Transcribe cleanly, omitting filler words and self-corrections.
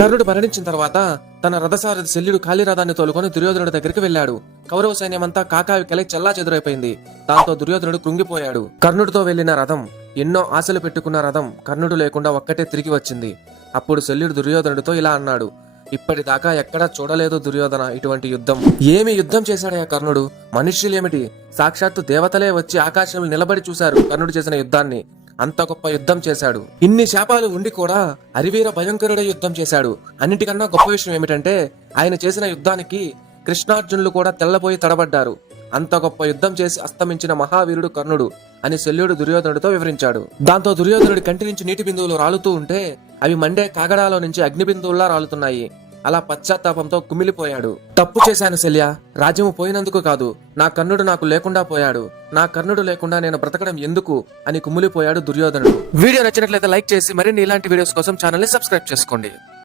కర్ణుడు మరణించిన తర్వాత తన రథసారథి శల్యుడు ఖాళీ రథాన్ని తోలుకొని దుర్యోధనుడి దగ్గరికి వెళ్లాడు. కౌరవ సైన్యమంతా కాకావికలై చెల్లా చెదురైపోయింది. దాంతో దుర్యోధనుడు కృంగిపోయాడు. కర్ణుడితో వెళ్లిన రథం, ఎన్నో ఆశలు పెట్టుకున్న రథం కర్ణుడు లేకుండా ఒక్కటే తిరిగి వచ్చింది. అప్పుడు శల్యుడు దుర్యోధనుడితో ఇలా అన్నాడు, ఇప్పటిదాకా ఎక్కడా చూడలేదు దుర్యోధన ఇటువంటి యుద్ధం. ఏమి యుద్ధం చేశాడయ్యా కర్ణుడు? మనుష్యులేమిటి, సాక్షాత్తు దేవతలే వచ్చి ఆకాశంలో నిలబడి చూశారు కర్ణుడు చేసిన యుద్ధాన్ని. అంత గొప్ప యుద్ధం చేశాడు. ఇన్ని శాపాలు ఉండి కూడా అరివీర భయంకరుడే యుద్ధం చేశాడు. అన్నిటికన్నా గొప్ప విషయం ఏమిటంటే ఆయన చేసిన యుద్ధానికి కృష్ణార్జునులు కూడా తెల్లబోయి తడబడ్డారు. అంత గొప్ప యుద్ధం చేసి అస్తమించిన మహావీరుడు కర్ణుడు అని శల్యుడు దుర్యోధనుడితో వివరించాడు. దాంతో దుర్యోధనుడి కంటి నుంచి నీటి బిందువులు రాలుతూ ఉంటే అవి మండే కాగడాలో నుంచి అగ్ని బిందువుల్లా రాలుతున్నాయి. అలా పశ్చాత్తాపంతో కుమిలిపోయాడు. తప్పు చేశాను శల్య, రాజ్యము పోయినందుకు కాదు, నా కర్ణుడు నాకు లేకుండా పోయాడు. నా కర్ణుడు లేకుండా నేను బ్రతకడం ఎందుకు అని కుమిలిపోయాడు దుర్యోధనుడు. వీడియో నచ్చినట్లయితే లైక్ చేసి మరిన్ని ఇలాంటి వీడియోస్ కోసం ఛానల్ ని సబ్స్క్రైబ్ చేసుకోండి.